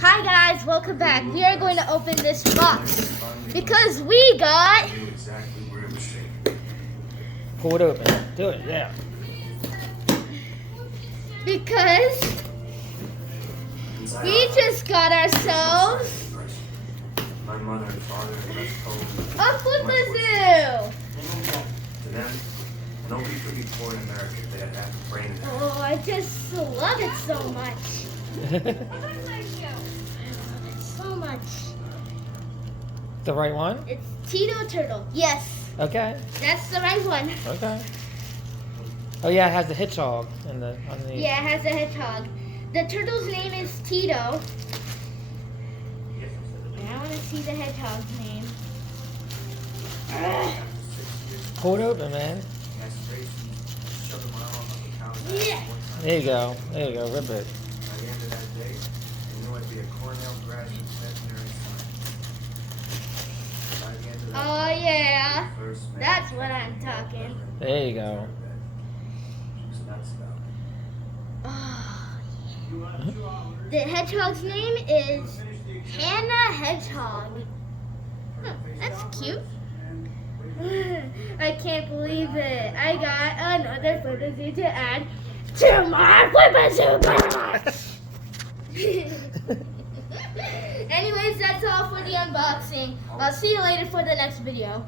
Hi guys, welcome back. We are going to open this box because we got Pull it open. Do it, yeah. because we just got ourselves a Flipazoo. To them, nobody could be poor in America if they had half the brain in their head. Oh, I just love it so much. I love it so much. The right one? It's Tito Turtle. Yes, Okay. that's the right one. Okay. Oh yeah, it has the hedgehog in the underneath. Yeah, it has a hedgehog. The turtle's name is Tito. And I want to see the hedgehog's name. Pull it open, man. Yeah. There you go. There you go. Rip it. By the end of that day, they knew I'd be a Cornell graduate veterinary scientist. By the end of that Oh day, yeah, the first man that's what I'm talking. There you go. She was nuts about it. Oh, yeah. The hedgehog's name is Hannah Hedgehog. Huh, that's cute. I can't believe it. I got another Flipazoo to add to my Flipazoo box. Anyways, that's all for the unboxing. I'll see you later for the next video.